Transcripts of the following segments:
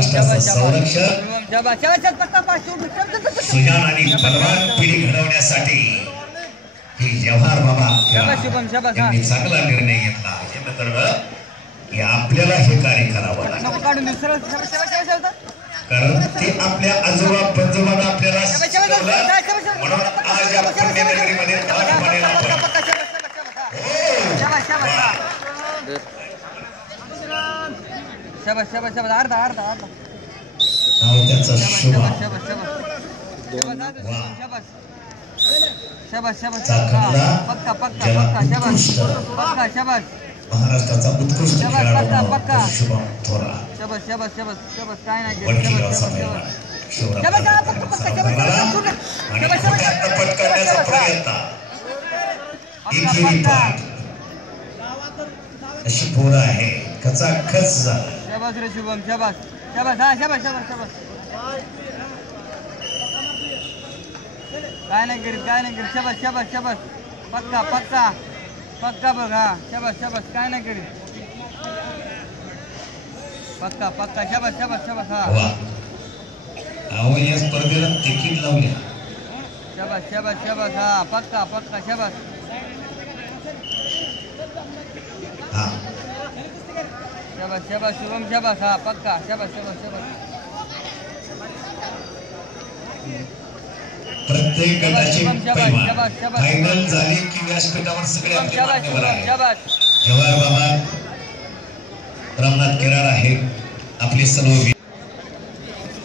महाराष्ट्राचा संरक्षक सुजाण आणि बलवान पिढी घडवण्यासाठी ही जवाहर बाबा यांनी चांगला निर्णय घेतला. हे मित्रांनो, की आपल्याला हे कार्य करावं लागेल, कारण ते आपल्या आजोबा पंजोबांना आपल्याला म्हणून आज या पुण्यनगरीमध्ये महाराष्ट्राचा उत्कृष्ट खेळाडू शुभम थोरा काय नाही अशी पोरं आहे खचाखच झालं. शाबास रे शुभम, शाबास शाबास, हा शाबास शाबास शाबास. काय नाही करीत, काय नाही करीत. शाबास शाबास शाबास. पक्का पक्का पक्का बघ. हा शाबास शाबास. काय नाही करीत. पक्का पक्का. शाबास शाबास शाबास. हा अहो या स्पर्धेला तिकीट लावल्या. शाबास शाबास शाबास. हा पक्का पक्का. शाबास. हा शाबास शाबास शुभम, शाबास. हा पक्का. शाबास शाबास शाबास. प्रत्येक गटाची फायनल झाली की व्यासपीठावर सगळे आपले मान्यवर आहेत. जवाहर बाबा, रामनाथ केराड आहे आपले सर्व.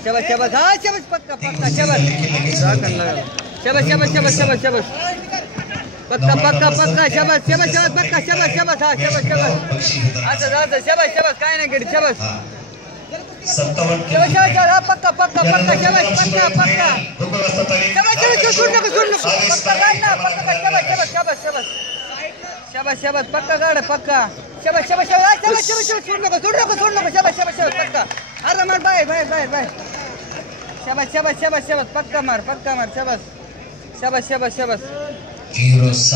शाबास शाबास. हा शाबास. पक्का पक्का. शाबास शाबास शाबास शाबास शाबास शाबास. पक्का पक्का पक्का. शाबास शाबास शाबास. पक्का शाबास शाबास. हा शाबास शाबास. आता जाता. शाबास शाबास. काय नाही करीत. शाबास 57 शाबास शाबास. हा पक्का पक्का पक्का. शाबास पक्का पक्का. शाबास शाबास. सोड नको सोड नको. पक्का काढ ना. पक्का काढ. शाबास शाबास शाबास शाबास. शाबास शाबास. पक्का काढ. पक्का. शाबास शाबास शाबास. शाबास शाबास शाबास. सोड नको सोड नको सोड नको. शाबास शाबास शाबास. पक्का. अरे मार बाहेर बाहेर बाहेर बाहेर. शाबास शाबास शाबास शाबास. पक्का मार. पक्का मार. शाबास शाबास शाबास शाबास. 06